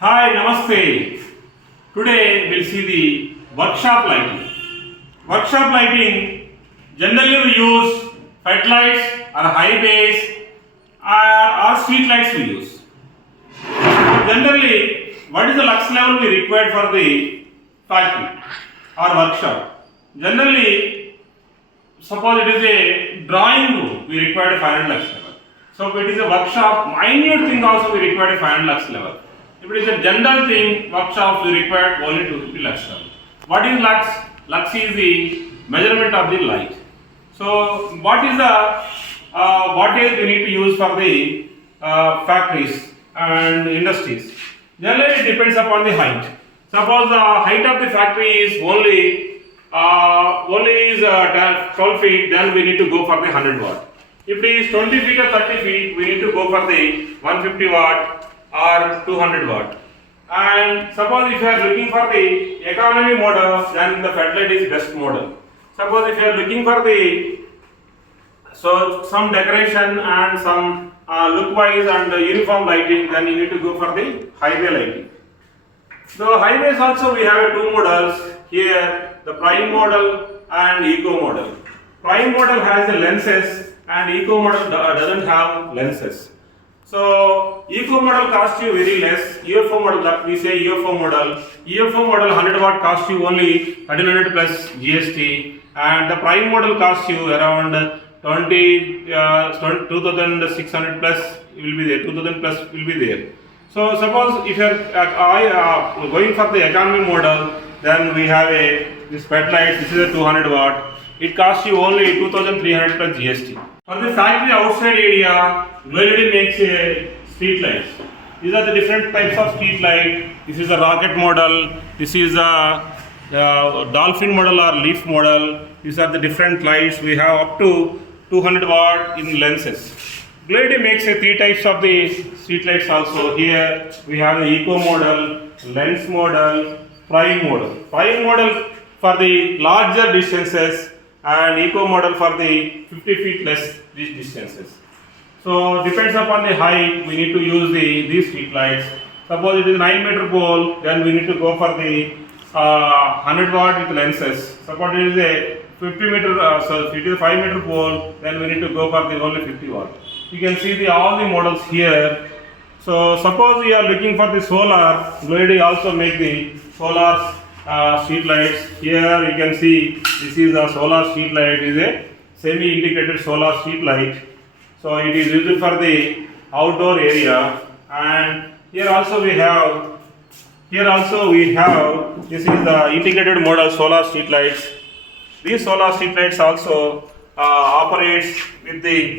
Hi, Namaste. Today we'll see the workshop lighting. Workshop lighting, generally we use floodlights or high bays or street lights we use. Generally, what is the lux level we require for the factory or workshop? Generally, suppose it is a drawing room, we require a 500 lux level. So if it is a workshop, minute thing also we require a 500 lux level. If it is a general thing, workshop we require only 250 lux level. What is lux? Lux is the measurement of the light. So what is the voltage we need to use for the factories and industries? Generally it depends upon the height. Suppose the height of the factory is only 12 feet, then we need to go for the 100 watt. If it is 20 feet or 30 feet, we need to go for the 150 watt or 200 watt. And suppose if you are looking for the economy model, then the floodlight is best model. Suppose if you are looking for the some decoration and some look wise and uniform lighting, then you need to go for the highway lighting. So highways also we have two models here, the prime model and eco model. Prime model has the lenses and eco model doesn't have lenses. So eco model costs you very less. UFO model, we say UFO model. UFO model 100 watt costs you only 1300 plus GST, and the prime model costs you around 2600 plus will be there. 2000 plus will be there. So suppose if you are going for the economy model, then we have this floodlight. This is a 200 watt. It costs you only 2300 plus GST. For the factory outside area, Glory makes street lights. These are the different types of street light. This is a rocket model. This is a dolphin model or leaf model. These are the different lights. We have up to 200 watt in lenses. Glory makes three types of the street lights also. Here we have the eco model, lens model, prime model. Prime model for the larger distances and eco model for the 50 feet less distances. So depends upon the height, we need to use these street lights. Suppose it is 9 meter pole, then we need to go for the 100 watt with lenses. Suppose it is a 50 meter, so if it is a 5 meter pole, then we need to go for the only 50 watt. You can see all the models here. So suppose you are looking for the solar, Glory also make the solar street lights. Here you can see this is a solar street light, is a semi-integrated solar street light. So it is used for the outdoor area. And here also we have this is the integrated model solar street lights. These solar street lights also operates with the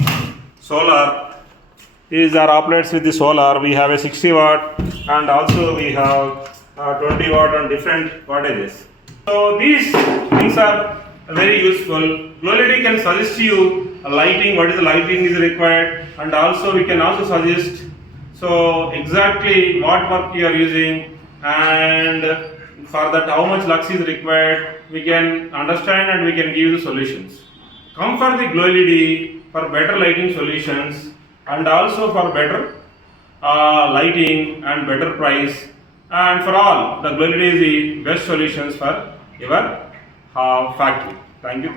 solar. These are operates with the solar. We have a 60 watt and also we have 20 watt on different wattages. So these things are very useful. Glory can suggest you a lighting, what is the lighting is required, and also we can also suggest so exactly what work you are using, and for that how much lux is required, we can understand and we can give the solutions. Come for the Glory for better lighting solutions and also for better lighting and better price. And for all, the Glory is the best solutions for your factory. Thank you.